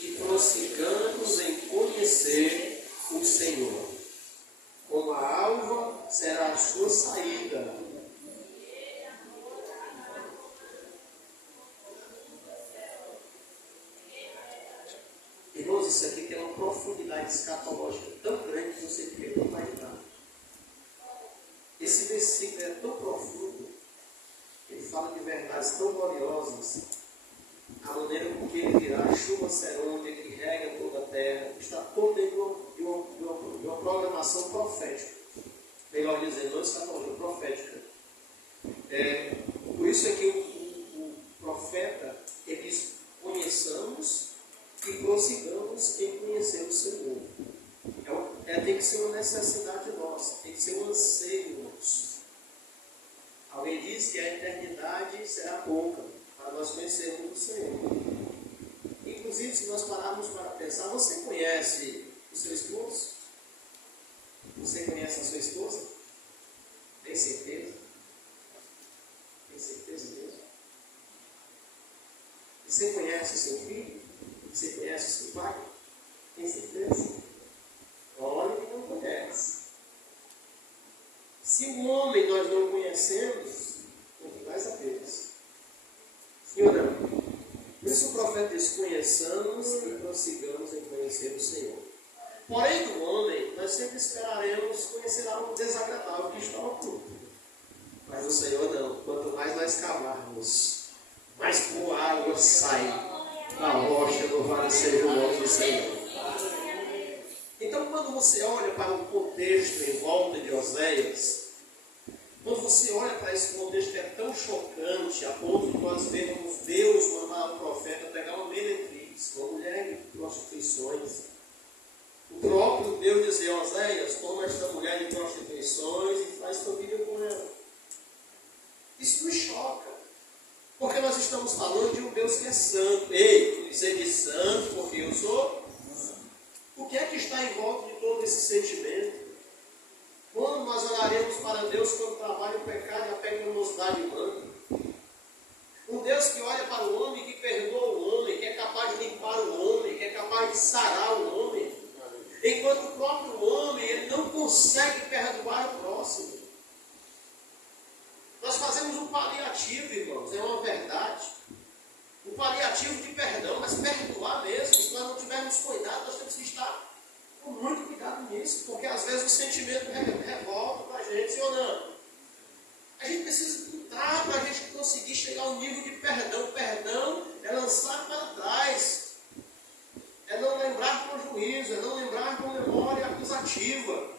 E prossigamos em conhecer o Senhor. Como a alva será a sua saída. Irmãos, isso aqui tem uma profundidade escatológica tão grande que você não vai imaginar. Esse versículo é tão profundo, ele fala de verdades tão gloriosas, a maneira com que ele virá, a chuva serôdia que rega toda a terra, está todo dentro de uma programação profética. Melhor dizendo, não escatológica, profética. Por isso é que o profeta, ele diz, conheçamos e prossigamos em conhecer o Senhor. Tem que ser uma necessidade nossa, tem que ser um anseio nosso. Alguém diz que a eternidade será pouca para nós conhecermos o Senhor. Inclusive, se nós pararmos para pensar, você conhece o seu esposo? Você conhece a sua esposa? Tem certeza? Tem certeza mesmo? Você conhece o seu filho? Você conhece o seu pai? Tem certeza? Olha que não conhece. Se o homem nós não conhecemos, quanto mais a Deus. Sim ou não? Por isso o profeta diz, conheçamos e prossigamos em conhecer o Senhor. Porém, do homem, nós sempre esperaremos conhecer algo desagradável que está oculto. Mas o Senhor não. Quanto mais nós cavarmos, mais boa água sai da rocha, louvado seja o nome do Senhor. Então, quando você olha para o contexto em volta de Oséias, quando você olha para esse contexto que é tão chocante, a ponto de nós vermos Deus mandar o profeta pegar uma meretriz, uma mulher de prostituições, o próprio Deus dizer a Oséias, toma esta mulher de prostituições e faz família com ela. Isso nos choca, porque nós estamos falando de um Deus que é santo. Ei, seja santo porque eu sou. O que é que está em volta de todo esse sentimento? Quando nós olharemos para Deus quando trabalha o pecado e a pecaminosidade humana? Um Deus que olha para o homem, que perdoa o homem, que é capaz de limpar o homem, que é capaz de sarar o homem, enquanto o próprio homem ele não consegue perdoar o próximo. Nós fazemos um paliativo, irmãos, é uma verdade. Um paliativo de perdão, mas perdoar mesmo. Se nós não tivermos cuidado, nós temos que estar com muito cuidado nisso, porque às vezes o sentimento revolta para a gente, sim ou não? A gente precisa lutar para a gente conseguir chegar ao nível de perdão. Perdão é lançar para trás, é não lembrar com juízo, é não lembrar com memória acusativa.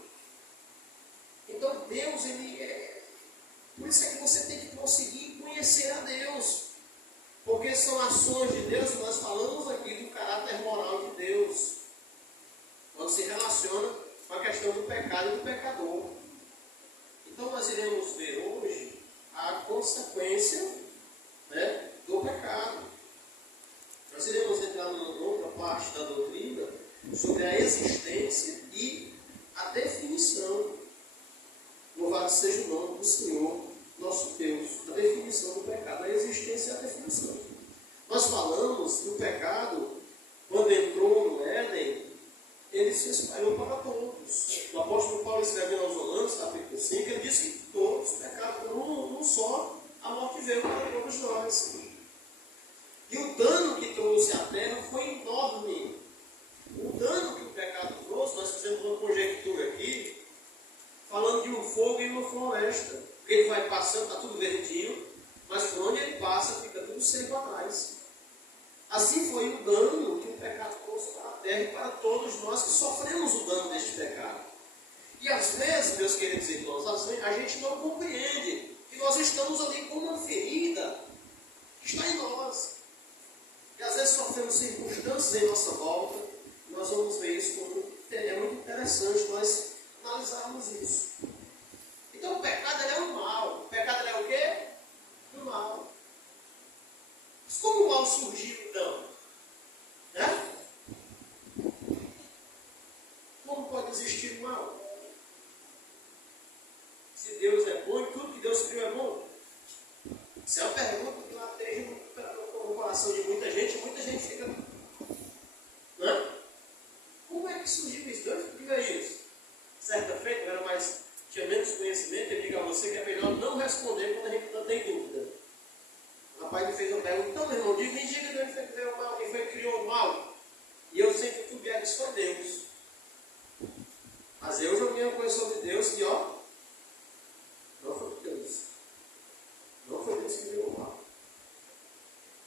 Então Deus, Ele é. Por isso é que você tem que conseguir conhecer a Deus. Porque são ações de Deus que nós falamos aqui do caráter moral de Deus. Quando se relaciona com a questão do pecado e do pecador. Então nós iremos ver hoje a consequência, né, do pecado. Nós iremos entrar numa outra parte da doutrina sobre a existência e a definição. Louvado seja o nome do Senhor, nosso Deus. A definição do pecado, a existência e a definição. Nós falamos do pecado, quando entrou no Éden, ele se espalhou para todos. O apóstolo Paulo, escrevendo aos Romanos, capítulo 5, ele diz que todos pecaram por um só, a morte veio para todos nós. E o dano que trouxe à terra foi enorme. O dano que o pecado trouxe, nós fizemos uma conjectura aqui, falando de um fogo em uma floresta. Ele vai passando, está tudo verdinho, mas por onde ele passa, fica tudo seco atrás. Assim foi o dano que o pecado trouxe para a terra e para todos nós que sofremos o dano deste pecado. E às vezes, meus queridos irmãos, às vezes a gente não compreende que nós estamos ali com uma ferida que está em nós. E às vezes sofremos circunstâncias em nossa volta, e nós vamos ver isso como é muito interessante nós analisarmos isso. Então o pecado é um mal. O pecado é o quê? O mal. Mas como o mal surgiu então? Né? Como pode existir o mal? Se Deus é bom e tudo que Deus criou é bom? Isso é uma pergunta que lateja no coração de muita gente fica. Né? Como é que surgiu isso? Deus diga isso. Certa feita, tinha menos conhecimento, eu digo a você que é melhor não responder quando a gente não tem dúvida. O rapaz me fez uma pergunta, então meu irmão, me diga quem foi que criou o mal, quem foi que criou o mal. E eu sempre tudo é isso foi Deus. Mas eu joguei uma coisa sobre Deus que, ó, não foi Deus. Não foi Deus que criou o mal.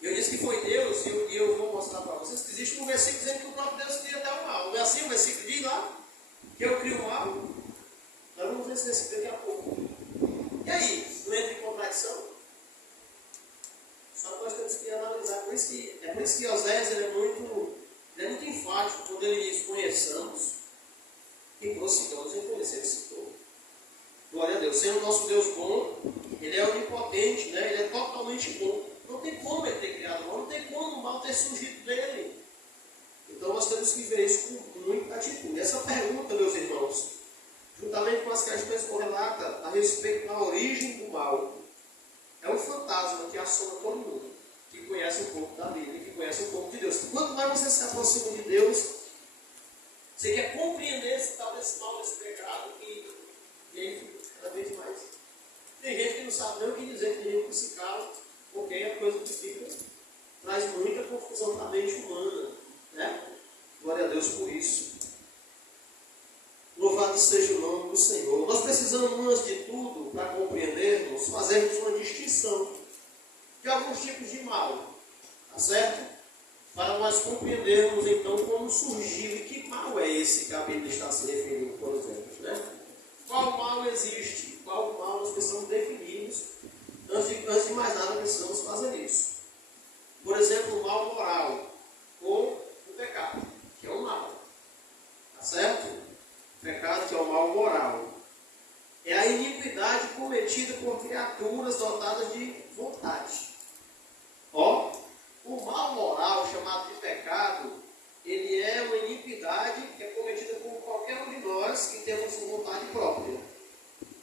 Eu disse que foi Deus, e eu vou mostrar para vocês que existe um versículo dizendo que o próprio Deus cria até o mal. Não é assim o versículo diz lá? Que eu crio o mal? Nós vamos ver esse versículo daqui a pouco. E aí? Não entra em contradição? Só que nós temos que analisar. Por isso que Oséias ele é muito enfático quando ele diz conheçamos e prossigamos em conhecer esse povo. Glória a Deus. Sendo o nosso Deus bom, Ele é onipotente, né? Ele é totalmente bom. Não tem como Ele ter criado o mal, não tem como o mal ter surgido dele. Então nós temos que ver isso com muita atitude. Essa pergunta, meus irmãos, juntamente com as questões correlatas a respeito da origem do mal, é um fantasma que assola todo mundo, que conhece um pouco da Bíblia, que conhece um pouco de Deus. Quanto mais você se aproxima de Deus, você quer compreender esse tal desse mal, desse pecado, e aí cada vez mais. Tem gente que não sabe nem o que dizer, tem gente que se cala, porque é coisa que fica, traz muita confusão na mente humana, né? Glória a Deus por isso. Louvado seja o nome do Senhor. Nós precisamos, antes de tudo, para compreendermos, fazermos uma distinção de alguns tipos de mal, tá certo? Para nós compreendermos então como surgiu e que mal é esse que a Bíblia está se referindo, por exemplo, né? Qual mal existe? Qual mal nós precisamos definir? Antes de mais nada, precisamos fazer isso. Por exemplo, o mal moral ou o pecado, que é o mal, tá certo? O pecado, que é o mal moral, é a iniquidade cometida por criaturas dotadas de vontade. Ó, o mal moral, chamado de pecado, ele é uma iniquidade que é cometida por qualquer um de nós que temos vontade própria.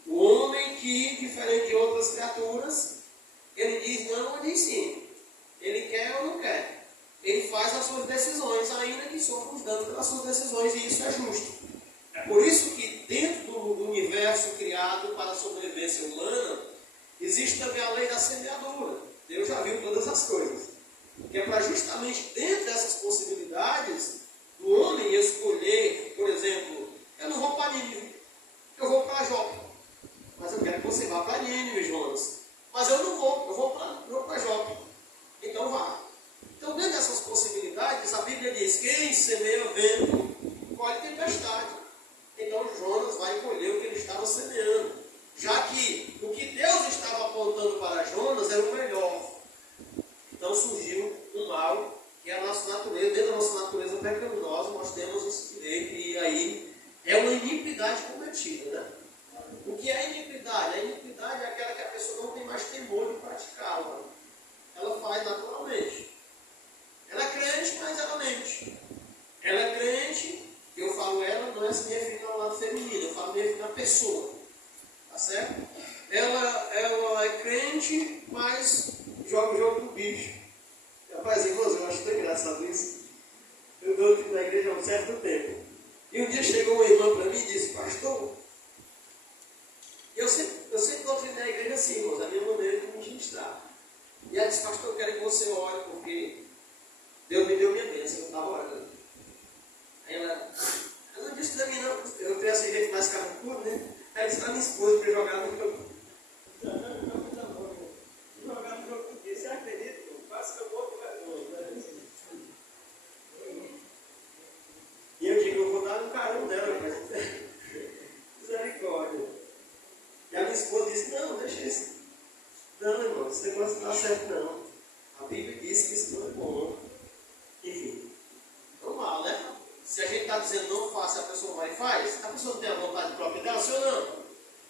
O homem que, diferente de outras criaturas, ele diz não ou diz sim. Ele quer ou não quer. Ele faz as suas decisões, ainda que sofra os danos pelas suas decisões, e isso é justo. É por isso que dentro do universo criado para a sobrevivência humana, existe também a lei da semeadura. Deus já viu todas as coisas. Que é para justamente dentro dessas possibilidades, do homem escolher, por exemplo, eu não vou para Nínive, eu vou para Jope. Mas eu quero que você vá para Nínive, Jonas. Mas eu não vou, eu vou para Jope. Então vá. Então dentro dessas possibilidades, a Bíblia diz, quem semeia vento, colhe tempestade. Então Jonas vai colher o que ele estava semeando. Já que o que Deus estava apontando para Jonas era o melhor. Então surgiu um mal, que é a nossa natureza. Dentro da nossa natureza pecaminosa, nós temos esse direito, e aí é uma iniquidade cometida, né? O que é iniquidade? A iniquidade é aquela que a pessoa não tem mais temor de praticá-la. Ela faz naturalmente. Ela é crente, mas ela mente. Ela é crente, eu falo ela, não é se referindo ao lado feminino, eu falo me referindo à pessoa. Tá certo? Ela é crente, mas joga o jogo do bicho. Rapaz, irmãos, eu acho tão engraçado isso. Eu dou aqui na igreja há um certo tempo. E um dia chegou uma irmã para mim e disse, pastor, eu sempre encontrei na igreja assim, irmãos, a minha maneira de me ministrar. E ela disse, pastor, eu quero que você ore, porque Deus me deu minha bênção, eu estava orando. Aí ela não disse para mim, não, eu tenho esse jeito mais carrancudo, né? Aí disse para minha esposa para jogar no jogo. Jogar no jogo porque você acredita, eu faço que eu vou jogar no jogo. E eu digo, eu vou dar um carão nela, mas misericórdia. E a minha esposa disse, não, deixa isso. Não, irmão, esse negócio não dá certo não. A Bíblia diz que isso não é bom. Enfim, normal, né? Se a gente está dizendo não faça, a pessoa vai e faz, a pessoa não tem a vontade própria dela, sim ou não?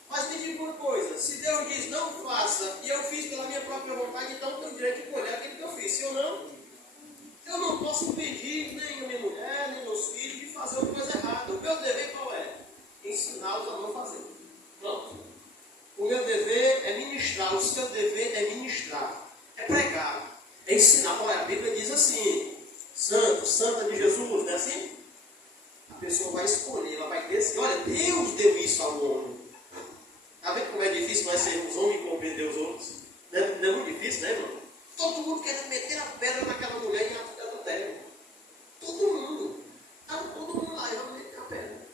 Mas me diga uma coisa, se Deus diz não faça, e eu fiz pela minha própria vontade, então eu tenho direito de colher aquilo que eu fiz, sim ou não? Eu não posso impedir nem a minha mulher, nem meus filhos de fazer uma coisa errada. O meu dever qual é? Ensiná-los a não fazer. Pronto. ministrar, o seu dever é ministrar, é pregar, é ensinar. Olha, a Bíblia diz assim, santo, santa de Jesus, não é assim? A pessoa vai escolher, ela vai dizer assim, olha, Deus deu isso ao homem. Está vendo como é difícil nós sermos homens e compreender os outros? Não é muito difícil, né, irmão? Todo mundo querendo meter a pedra naquela mulher em adultério. Todo mundo. Estava todo mundo lá e vamos meter a pedra.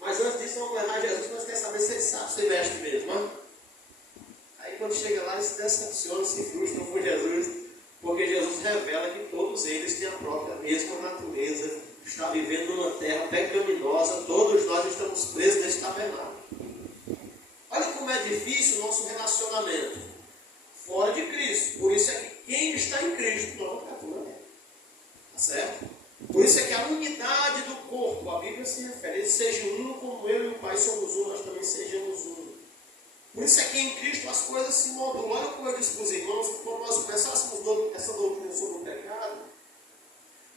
Mas antes disso, vamos levar Jesus, nós queremos saber se ele sabe se veste mesmo. Hein? Aí quando chega lá, eles se decepcionam, se frustram com Jesus, porque Jesus revela que todos eles têm a própria mesma natureza, está vivendo numa terra pecaminosa, todos nós estamos presos nesse tabernáculo. Olha como é difícil o nosso relacionamento fora de Cristo. Por isso é que quem está em Cristo não é criatura. Tá certo? Por isso é que a unidade do corpo, a Bíblia se refere, eles sejam um como eu e o Pai somos um, nós também sejamos um. Por isso é que em Cristo as coisas se modulam. Olha como eu disse para os irmãos, quando nós começássemos essa doutrina sobre o pecado,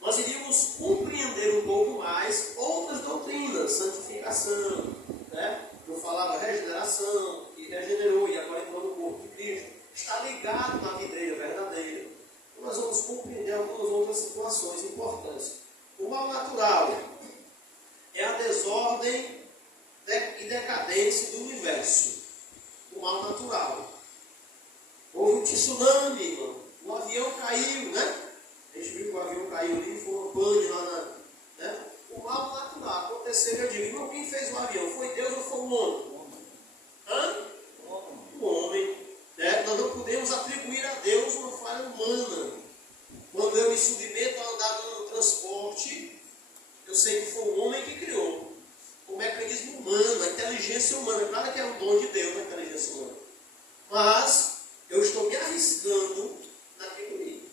nós iríamos compreender um pouco mais outras doutrinas, santificação, né? Eu falava regeneração, e regenerou, e agora entrou no corpo de Cristo. Está ligado na videira verdadeira. Então nós vamos compreender algumas outras situações importantes. O mal natural é a desordem e decadência do universo. O mal natural. Houve um tsunami, irmão. O avião caiu, né? A gente viu que o avião caiu ali, foi uma pane lá na... Né? O mal natural aconteceu, eu digo, irmão, quem fez o avião? Foi Deus ou foi o homem? Hã? O homem. Né? Nós não podemos atribuir a Deus uma falha humana. Quando eu me submeto a andar no transporte, eu sei que foi o homem que criou. O mecanismo humano, a inteligência humana. Claro que é um dom de Deus a inteligência humana. Mas eu estou me arriscando naquilo ali.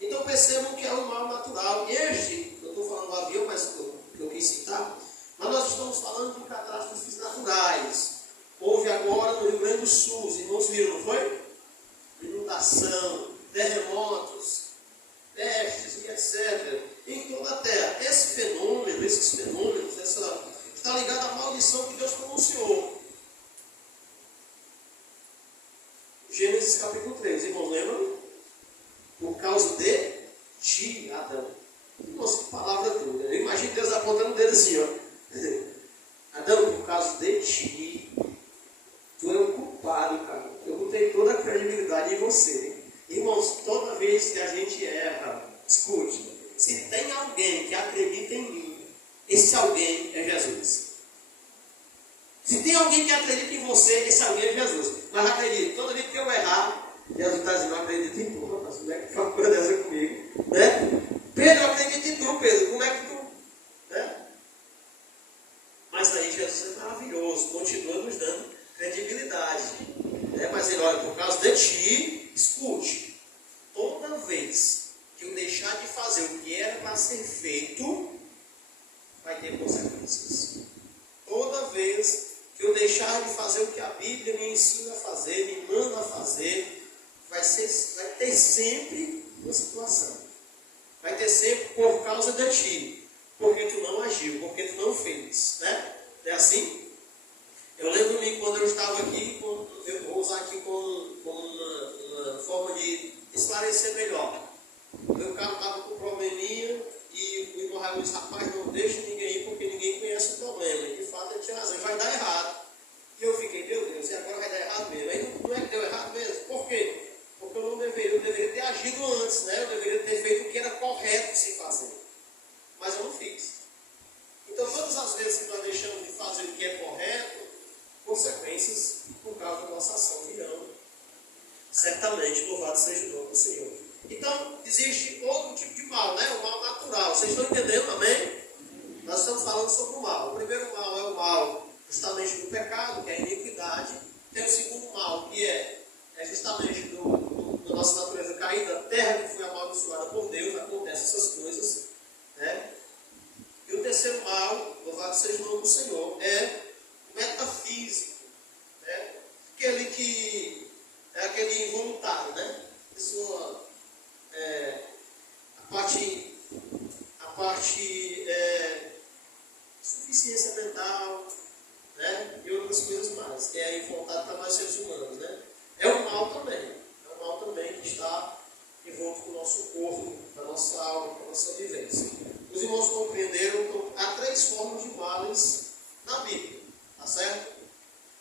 Então percebam que é o mal natural. Este, eu estou falando do avião, mas que eu quis citar, mas nós estamos falando de catástrofes naturais. Houve agora no Rio Grande do Sul, os irmãos viram, não foi? Inundação, terremotos, pestes e etc. Em toda a terra. Esses fenômenos, está ligado à maldição que Deus pronunciou. Gênesis capítulo 3, irmãos, lembram? Por causa de ti, Adão. Nossa, que palavra dura. Eu imagino Deus apontando o dedo assim, ó. Adão, por causa de ti, tu é o culpado, cara. Eu botei toda a credibilidade em você. Irmãos, toda vez que a gente erra, escute, se tem alguém que acredita em mim, esse alguém é Jesus. Se tem alguém que acredita em você, esse alguém é Jesus. Mas acredite, toda vez que eu errar, Jesus está dizendo, eu acredito em tu, rapaz, como é que tu faz uma coisa dessa comigo? Né? Pedro, eu acredito em tu, Pedro, como é que tu... Né? Mas aí Jesus é maravilhoso, continua nos dando credibilidade. Né? Mas ele, olha, por causa de ti, escute, toda vez que eu deixar de fazer o que era para ser feito, vai ter consequências. Toda vez que eu deixar de fazer o que a Bíblia me ensina a fazer, me manda a fazer, vai ter sempre uma situação. Vai ter sempre por causa de ti. Porque tu não agiu, porque tu não fez. Né? É assim? Eu lembro-me quando eu estava aqui, eu vou usar aqui como uma forma de esclarecer melhor. O meu carro estava com um probleminha e o irmão Raul disse, rapaz, não deixa ninguém ir porque ninguém conhece o problema. E de fato ele tinha razão, vai dar errado. E eu fiquei, meu Deus, e agora vai dar errado mesmo. Aí não é que deu errado mesmo. Por quê? Porque eu deveria ter agido antes, né? Eu deveria ter feito o que era correto se fazer. Mas eu não fiz. Então todas as vezes que nós deixamos de fazer o que é correto, consequências por causa da nossa ação virão. Certamente, louvado seja o nome do Senhor. Então, existe outro tipo de mal, né? O mal natural. Vocês estão entendendo, amém? Nós estamos falando sobre o mal. O primeiro mal é o mal justamente do pecado, que é a iniquidade. Tem o segundo mal, que é justamente da nossa natureza caída, a terra que foi amaldiçoada por Deus, acontecem essas coisas. Né? E o terceiro mal, louvado seja o nome do Senhor, é o metafísico. Né? Aquele que é aquele involuntário, né? Pessoa, a parte suficiência mental, né? E outras outras coisas mais, que é voltado para nós seres humanos, né? É um mal também. É um mal também que está envolto com o nosso corpo, com a nossa alma, com a nossa vivência. Os irmãos compreenderam que há 3 formas de males na Bíblia, tá certo?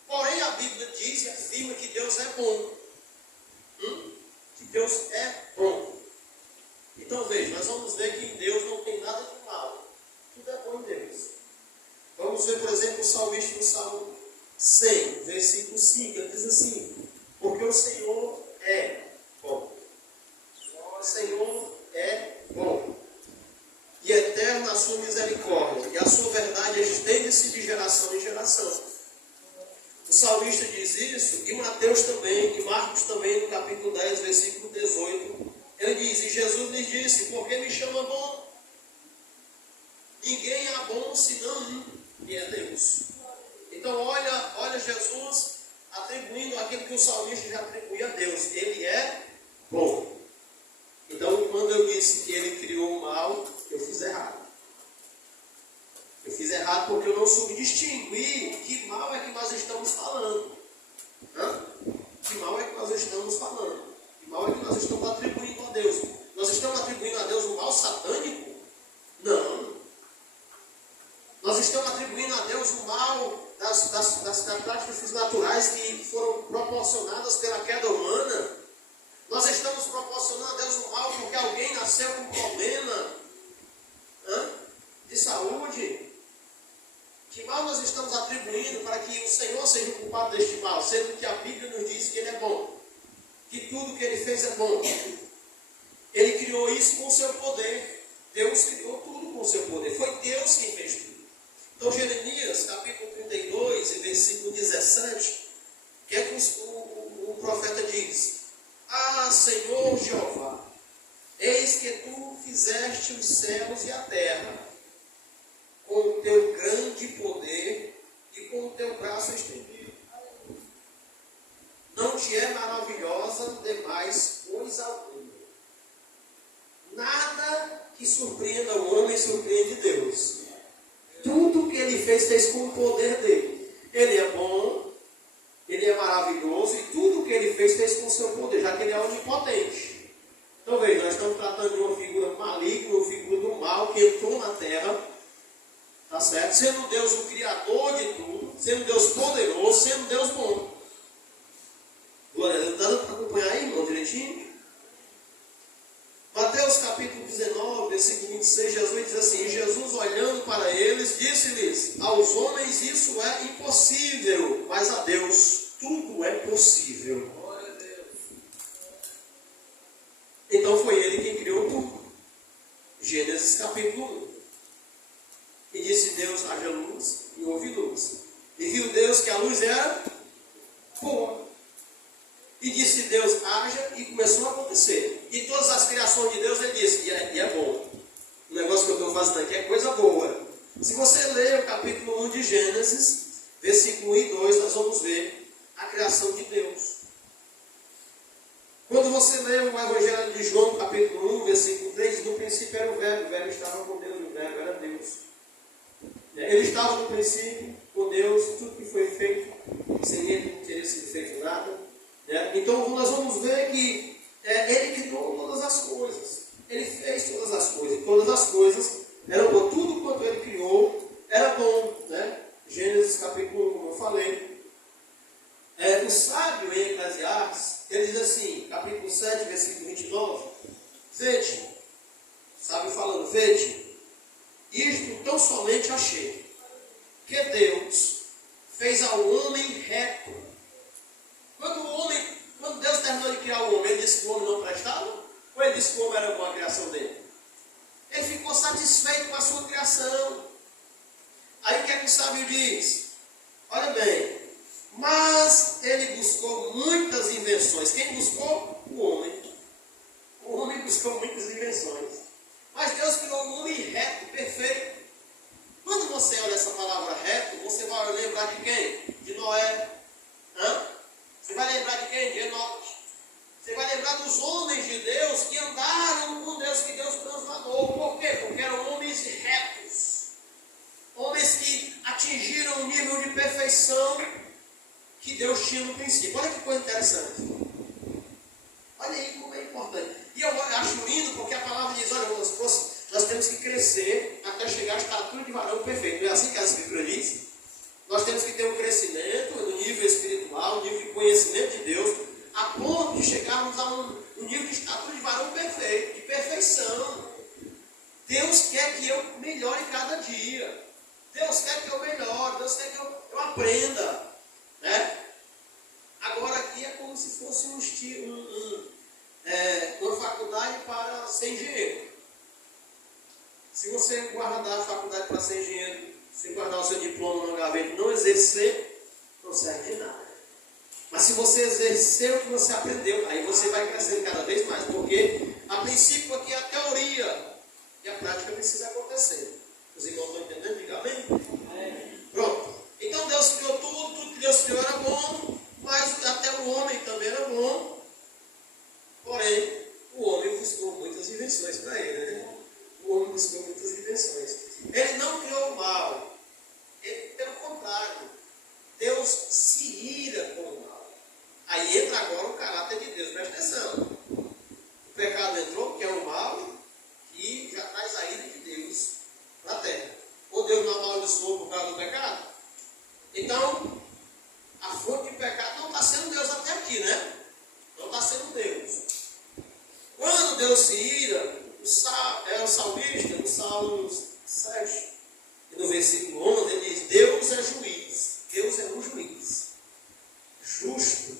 Porém, a Bíblia diz e afirma que Deus é bom. Que Deus é bom. Então veja, nós vamos ver que em Deus não tem nada de mal. Tudo é bom em Deus. Vamos ver, por exemplo, o salmista no Salmo 100, versículo 5, ele diz assim: porque o Senhor é bom. O Senhor é bom. E eterna a sua misericórdia, e a sua verdade estende-se de geração em geração. O salmista diz isso, e Mateus também, e Marcos também, no capítulo 10, versículo 18. Ele diz: e Jesus lhes disse: por que me chama bom? Ninguém é bom senão um, e é Deus. Então olha Jesus atribuindo aquilo que o salmista já atribuía a Deus. Ele é bom. Então, quando eu disse que ele criou o mal, eu fiz errado. Eu fiz errado porque eu não soube distinguir que mal é que nós estamos falando. Que mal é que nós estamos falando? Que mal é que nós estamos atribuindo a Deus? Nós estamos atribuindo a Deus um mal satânico? Não. Nós estamos atribuindo a Deus o mal das catástrofes naturais que foram proporcionadas pela queda humana. Nós estamos proporcionando a Deus o mal porque alguém nasceu com problema de saúde. Que mal nós estamos atribuindo para que o Senhor seja o culpado deste mal, sendo que a Bíblia nos diz que Ele é bom, que tudo que Ele fez é bom. Ele criou isso com o seu poder. Deus criou tudo com o seu poder. Foi Deus quem fez tudo. Então, Jeremias, capítulo 32, versículo 17, que é que o profeta diz: ah, Senhor Jeová, eis que tu fizeste os céus e a terra, com o teu grande poder e com o teu braço estendido. Não te é maravilhosa demais coisa alguma. Nada que surpreenda o homem surpreende Deus. Tudo que ele fez com o poder dele. Ele é bom, ele é maravilhoso, e tudo que ele fez com o seu poder, já que ele é onipotente. Então veja, nós estamos tratando de uma figura maligna, uma figura do mal que entrou na terra, tá certo? Sendo Deus o criador de tudo, sendo Deus poderoso, sendo Deus bom. Glória a Deus, dá para acompanhar aí, irmão, direitinho? Mateus capítulo 19, versículo 26, Jesus diz assim: e Jesus, olhando para eles, disse-lhes: aos homens isso é impossível, mas a Deus tudo é possível. Glória a Deus. Então foi Ele quem criou tudo. Gênesis capítulo 1. E disse Deus: haja luz, e houve luz. E viu Deus que a luz era boa. E disse Deus: haja, e começou a acontecer. E todas as criações de Deus, Ele disse, e é bom. O negócio que eu estou fazendo aqui é coisa boa. Se você ler o capítulo 1 de Gênesis, versículo 1 e 2, nós vamos ver a criação de Deus. Quando você lê o Evangelho de João, capítulo 1, versículo 3, no princípio era o Verbo estava com Deus, e o Verbo era Deus. Ele estava no princípio com Deus, tudo que foi feito, sem Ele não teria sido feito nada. Então nós vamos ver que Ele criou todas as coisas. Ele fez todas as coisas. E todas as coisas eram bom. Tudo quanto Ele criou era bom. Gênesis capítulo 1, como eu falei. O sábio em Eclesiastes, ele diz assim, capítulo 7, versículo 29. Vede, sábio falando, vede, isto tão somente achei, que Deus fez ao homem reto. Quando Deus terminou de criar o homem, Ele disse que o homem não prestava? Ou Ele disse que o homem era boa a criação dele? Ele ficou satisfeito com a sua criação. Aí o que é que o sábio diz? Olha bem, mas ele buscou muitas invenções. Quem buscou? O homem. O homem buscou muitas invenções. Mas Deus criou um homem reto, perfeito. Quando você olha essa palavra reto, você vai lembrar de quem? De Noé. Você vai lembrar de quem? De Enoque. Você vai lembrar dos homens de Deus que andaram com Deus, que Deus transladou. Por quê? Porque eram homens retos. Homens que atingiram um nível de perfeição que Deus tinha no princípio. Olha que coisa interessante. Olha aí como é importante. E eu acho lindo porque a palavra diz, olha, nós temos que crescer até chegar à estatura de varão perfeito. Não é assim que a Escritura diz? Nós temos que ter um crescimento no nível espiritual, no nível de conhecimento de Deus, a ponto de chegarmos a um nível de estatura de varão perfeito, de perfeição. Deus quer que eu melhore cada dia. Deus quer que eu melhore, Deus quer que eu aprenda. Né? Agora aqui é como se fosse uma faculdade para ser engenheiro. Se você guardar a faculdade para ser engenheiro, se guardar o seu diploma numa gaveta e não exercer, não serve de nada. Mas se você exercer o que você aprendeu, aí você vai crescendo cada vez mais, porque a princípio aqui é a teoria e a prática precisa acontecer. Os irmãos estão entendendo? Diga amém? Pronto. Então Deus criou tudo que Deus criou era bom, mas até o homem também era bom. Porém, o homem buscou muitas invenções para ele, né? O homem buscou muitas invenções. Ele não criou o mal. Pelo contrário, Deus se ira com o mal. Aí entra agora o caráter de Deus. Presta atenção. O pecado entrou, que é o mal, e já traz a ira de Deus para a terra. Ou Deus não amaldiçoou por causa do pecado? Então, a fonte de pecado não está sendo Deus até aqui, né? Não está sendo Deus. Quando Deus se ira, o salmista, no Salmo 7, e no versículo 11, ele diz, Deus é juiz. Deus é um juiz justo.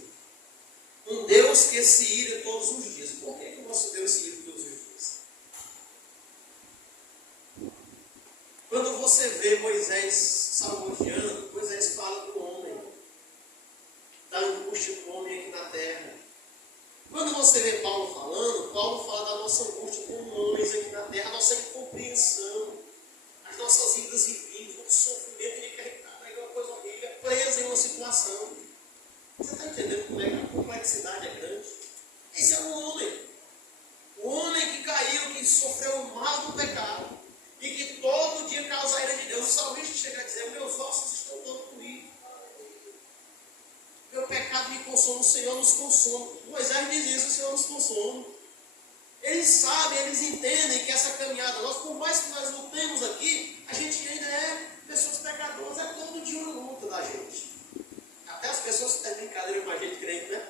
Um Deus que se ira todos os dias. Por que o nosso Deus se ira todos os dias? Quando você vê Moisés salmodiando, Moisés fala do homem, da angústia do homem aqui na terra. Quando você vê Paulo falando, Paulo fala da nossa angústia como homens aqui na terra, a nossa incompreensão, as nossas idas e vindas, o sofrimento de carregar uma coisa horrível, é presa em uma situação. Você está entendendo como é que a complexidade é grande? Esse é um homem. O homem que caiu, que sofreu o mal do pecado, e que todo dia causa a ira de Deus. O salmista chega a dizer, meus ossos estão todos doídos. Meu pecado me consome, o Senhor nos consome. Moisés diz isso, o Senhor nos consome. Eles sabem, eles entendem que essa caminhada, por mais que nós lutemos aqui, a gente ainda é pessoas pecadoras, é todo dia uma luta da gente. Até as pessoas que têm brincadeira com a gente crente, né?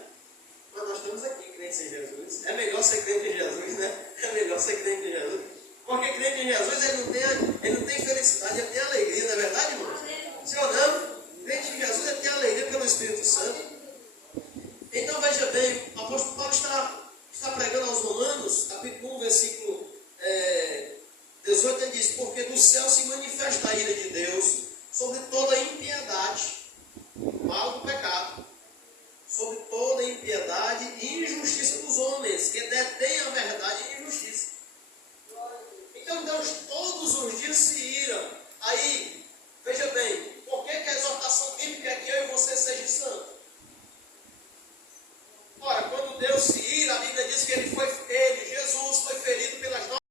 Mas nós estamos aqui, crentes em Jesus. É melhor ser crente em Jesus, né? É melhor ser crente em Jesus. Porque crente em Jesus, ele não tem felicidade, ele tem alegria, não é verdade, irmãos? Sim ou não? Crente em Jesus, ele tem alegria pelo Espírito Santo. Então, veja bem, o apóstolo Paulo está pregando aos Romanos, capítulo 1, versículo 18, ele diz, porque do céu se manifesta a ira de Deus sobre toda a impiedade, o mal do pecado, sobre toda a impiedade